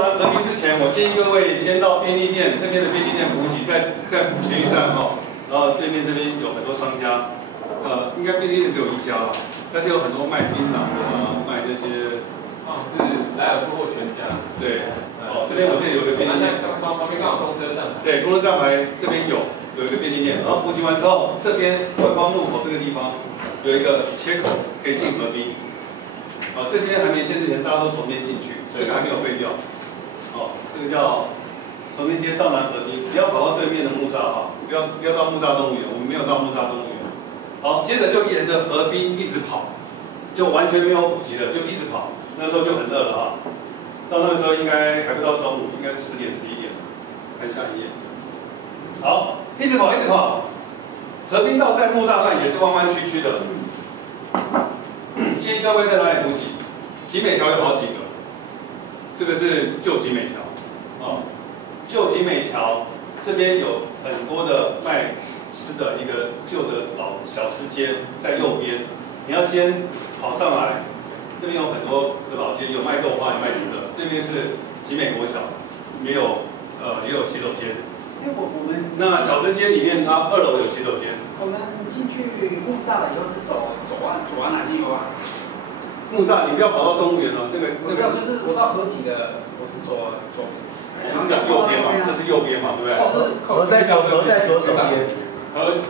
达和平之前，我建议各位先到便利店这边的便利店补给，在捷运站哦，然后对面这边有很多商家，应该便利店只有一家吧，但是有很多卖槟榔的啊，卖这些，是莱尔富或全家。对，这边我记得有个便利店，旁边刚好公车站。对，公车站牌这边有一个便利店，然后补给完之后，这边观光路口这个地方有一个切口可以进河滨。 这边还没建之前，大家都从边进去，这个还没有废掉。这个叫从边街到南河滨，不要跑到对面的木栅哈，不要到木栅动物园，我们没有到木栅动物园。好，接着就沿着河滨一直跑，就完全没有补给了，就一直跑。那时候就很热了哈，到那个时候应该还不到中午，应该是10点11点。看下一页。好，一直跑一直跑，河滨道在木栅那也是弯弯曲曲的。 建议各位在哪里补给？集美桥有好几个，这个是旧集美桥，旧集美桥这边有很多的卖吃的一个旧的老小吃街，在右边，你要先跑上来，这边有很多的老街，有卖豆花，有卖吃的，这边是集美国小，也有洗手间。我们那小吃街里面，它2楼有洗手间。我们进去木栅了以后是走完哪些游啊？ 木栅，你不要跑到动物园哦，我知道，就是我到河底的，我是左边。我们讲右边嘛，这是右边嘛，对不对？河在左手边，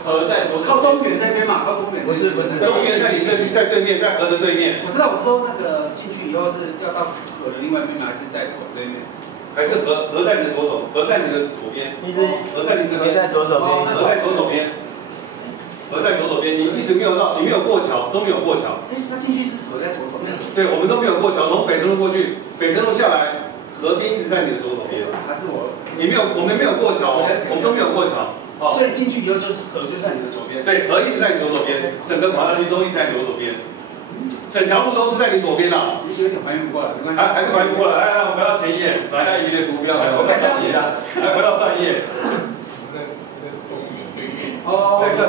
河在左手。靠东园这边嘛，靠东园。不是，东园在你在对面，在河的对面。我知道，我说那个进去以后是要到河的另外一边吗？还是在走对面？还是河在你的左手，河在你的左边。河在你这边。河在左手边。河在左手边。河在左手边，你一直没有到，你没有过桥，都没有过桥。那进去是河在左手边。对，我们都没有过桥，从北城路过去，北城路下来，河滨一直在你的左手边。还是我？我们没有过桥，我们都没有过桥。所以进去以后就是河就在你的左边。对，河一直在你左手边，整个马拉西都一直在你左手边，整条路都是在你左边的。有点反应不过来，没关系。还是反应不过来，来，我们回到前一页，来下一页图标，来回到上一页，来回到上一页。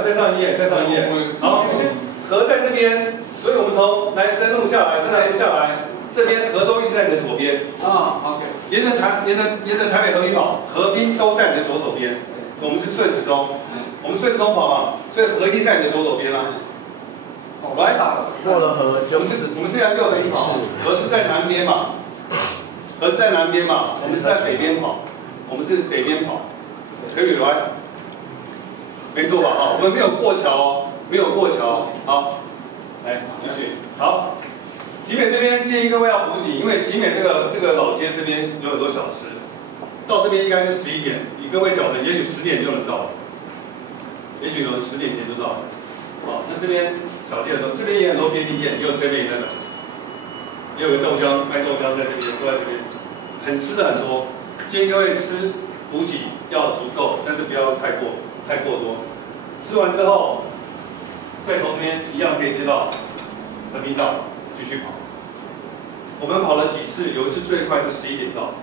再上一页，再上一页。好，河在这边，所以我们从南深路下来，深南路下来，这边河都一直在你的左边。OK。沿着台北河滨跑，河滨都在你的左手边。我们是顺时钟，我们顺时钟跑嘛，所以河一定在你的左手边啦。来，过了河就我们是在右边跑，河是在南边嘛，河是在南边嘛，我们是在北边跑，我们是北边跑，可以来。 没错吧？我们没有过桥哦，没有过桥。好，来继续。好，集美这边建议各位要补给，因为集美这个老街这边有很多小吃，到这边应该是11点，以各位脚程，也许10点就能到了，也许有10点前就到了。好，那这边小店很多，这边也很多便利店，也有7-11的，也有个豆浆卖豆浆在这边，都在这边，吃的很多。建议各位吃补给要足够，但是不要太过多，吃完之后，再从这边一样可以接到和平道继续跑。我们跑了几次，有一次最快是11点到。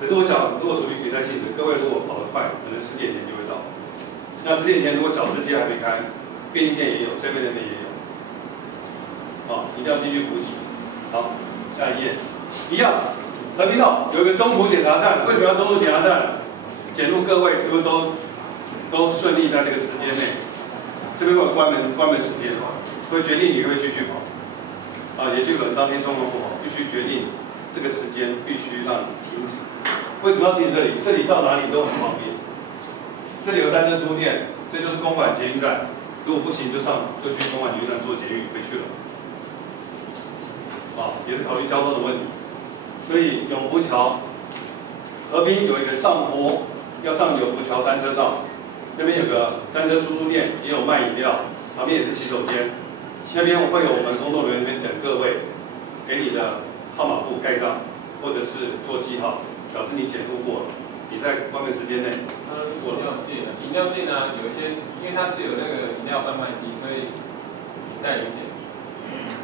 可是我想，如果属于比赛性质，各位如果跑得快，可能10点前就会到。那10点前如果小吃街还没开，便利店也有，7-11那边也有。一定要继续补给。好，下一页，一样，和平道有一个中途检查站，为什么要中途检查站？检录各位是不是都顺利在这个时间内？这边会有关门时间，会决定你会不会继续跑。也许有人当天状况不好，必须决定这个时间必须让你停止。为什么要停止这里？这里到哪里都很方便。这里有单车书店，这就是公馆捷运站。如果不行就去公馆捷运站坐捷运回去了。也是考虑交通的问题。所以永福桥河滨有一个上坡。 要上永福桥单车道，那边有个单车出租店，也有卖饮料，旁边也是洗手间。那边会有我们工作人员那边等各位，给你的号码簿盖章，或者是做记号，表示你检录过了，你在关门时间内过了。饮料店呢，有一些因为它是有那个饮料贩卖机，所以请带零检。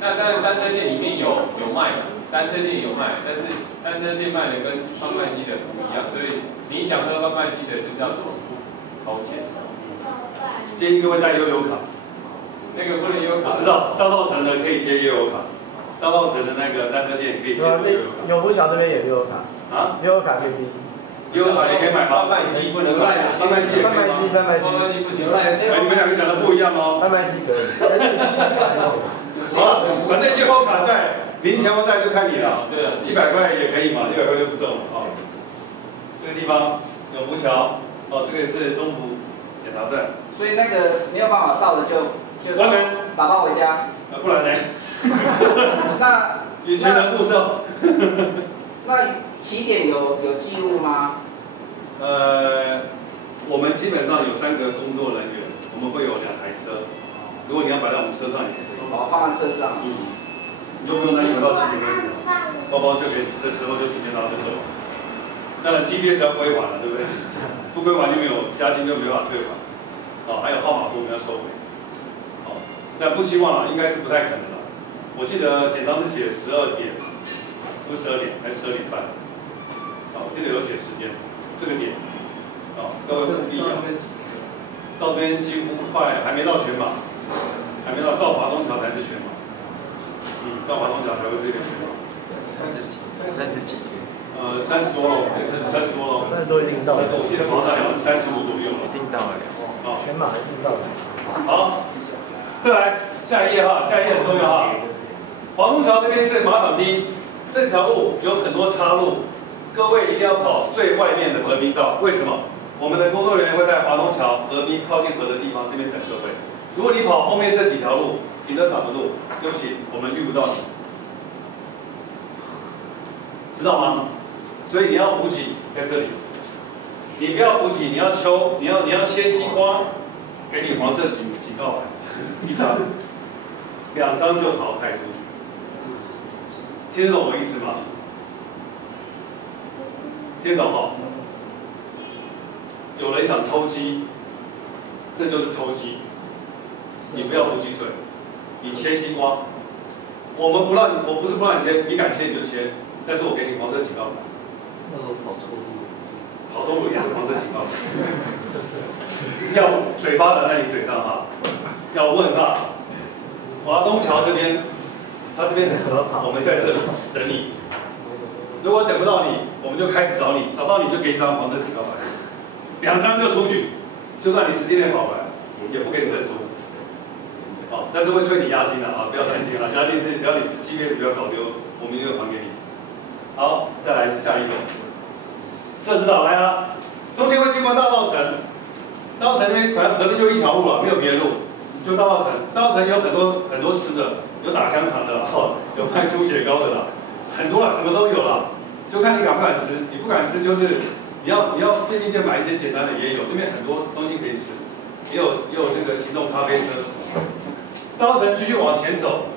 那当然单车店里面有卖的，单车店有卖，但是单车店卖的跟贩卖机的不一样，所以。 你想喝贩卖机的，就是要投钱。建议各位带悠游卡。那个不能悠游卡。我知道，到时候成了可以接悠游卡。大稻埕的那个单车店可以接对啊，入悠游卡。永福桥这边也悠游卡，啊，悠游卡可以订。悠游卡也可以买吗？贩卖机不能买贩卖机也可以吗？贩卖机贩卖机不行。哎，你们两个讲的不一样哦。贩卖机可以，但是好了，反正悠游卡带、零钱包带就看你了。对啊100块也可以嘛，100块就不中了啊。这个地方永福桥，哦，这个是中福检查站。所以那个没有办法到的就关门，打包回家。不然呢？那你全能步骤。那起点有记录吗？我们基本上有3个工作人员，我们会有2台车。如果你要摆在我们车上，也可以。哦，放在车上。你就不用担心回到起点位置了，包包就给你，这时候就直接拿着走。当然 GPS 要归还了，对不对？不归还就没有押金就没办法退还。哦，还有号码布我们要收回。哦，但不希望啊，应该是不太可能了。我记得简章是写12点，是不是12点还是12点半？哦，我记得有写时间，这个点。哦，各位务必要。到这边几乎快还没到全马，还没到华东桥才是全马。到华东桥才会这个全马。30几。30多喽，30多喽。30多已经到了。我记得好像35左右了。一定到了。哦，全马一定到了。好，再来下一页哈，下一页很重要哈。华东桥这边是马场町，这条路有很多岔路，各位一定要跑最外面的河滨道。为什么？我们的工作人员会在华东桥河滨靠近河的地方这边等各位。如果你跑后面这几条路，停车场的路，对不起，我们遇不到你，知道吗？所以你要补给在这里，你不要补给，你要切西瓜，给你黄色警告牌，1张，2张就淘汰出去。听得懂我意思吗？听懂哦？有人想偷鸡，这就是偷鸡。你不要补给水，你切西瓜，我不是不让你切，你敢切你就切，但是我给你黄色警告牌。那我跑错路。跑错路也是黄色警告牌。要嘴巴的在你嘴上哈，要问哈。华东桥这边，他这边很折，我们在这里等你。如果等不到你，我们就开始找你，找到你就给你1张黄色警告牌，2张就出去，就算你时间内跑回来，也不给你证书。好，但是会退你押金的啊，不要担心啊，押金是只要你 GPS 不要搞丢，我们就会还给你。好，再来下一个，设置岛来啊，中间会经过大稻埕，大稻埕那边反正河边就一条路了，没有别的路，就大稻埕。大稻埕有很多吃的，有打香肠的啦，有卖猪血糕的啦，很多啦，什么都有啦，就看你敢不敢吃。你不敢吃就是你要便利店买一些简单的也有，那边很多东西可以吃，也有那个行动咖啡车。大稻埕继续往前走，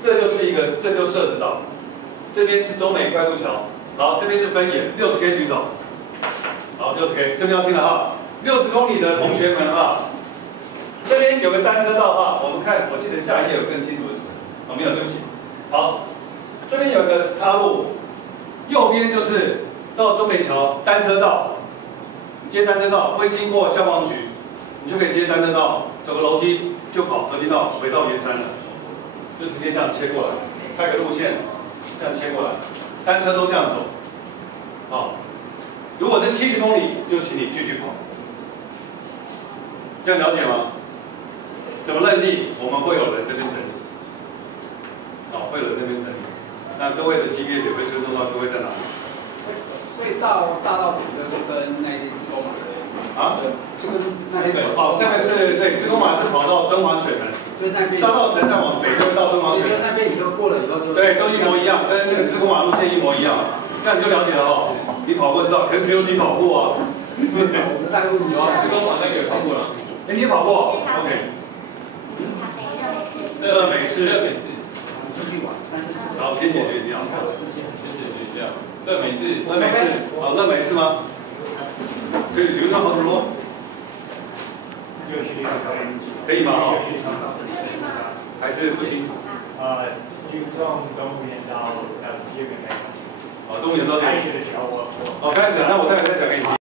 这就设置岛。这边是中美快速桥，好，这边是分野，60K 举手，好，60K，这边要听了哈，60公里的同学们哈，这边有个单车道哈，我们看，我记得下一页有更清楚的，哦，没有，对不起，好，这边有个岔路，右边就是到中美桥单车道，接单车道会经过消防局，你就可以接单车道，走个楼梯就跑河滨道回到圆山了，就直接这样切过来，开个路线。这样切过来，单车都这样走，好。如果是70公里，就请你继续跑。这样了解吗？怎么认定？我们会有人这边等你，好，会有人这边等你。那各位的GPS也会追踪到各位在哪里。所以大稻埕就跟那些自贡马啊？就跟那边好，那个是对，自贡马是跑到敦煌水门。大稻埕再往北就会到敦煌水门。那边以后过了以后就。对，都一模一样，跟那个自贡马路线一模一样，这样你就了解了哦。你跑过知道，可是只有你跑过啊。我是大概问你哦，自贡马那个有见过了。哎，你跑过 ？OK。热美式。出去玩，但是。好，先解决掉。先解决掉。热美式。好，热美式吗？可以留上好多咯。可以吗？哦。还是不清楚。就从东湖沿到第2个开始。哦，东湖沿到这里。开始的时候我。哦，开始，那我待会再讲给你听。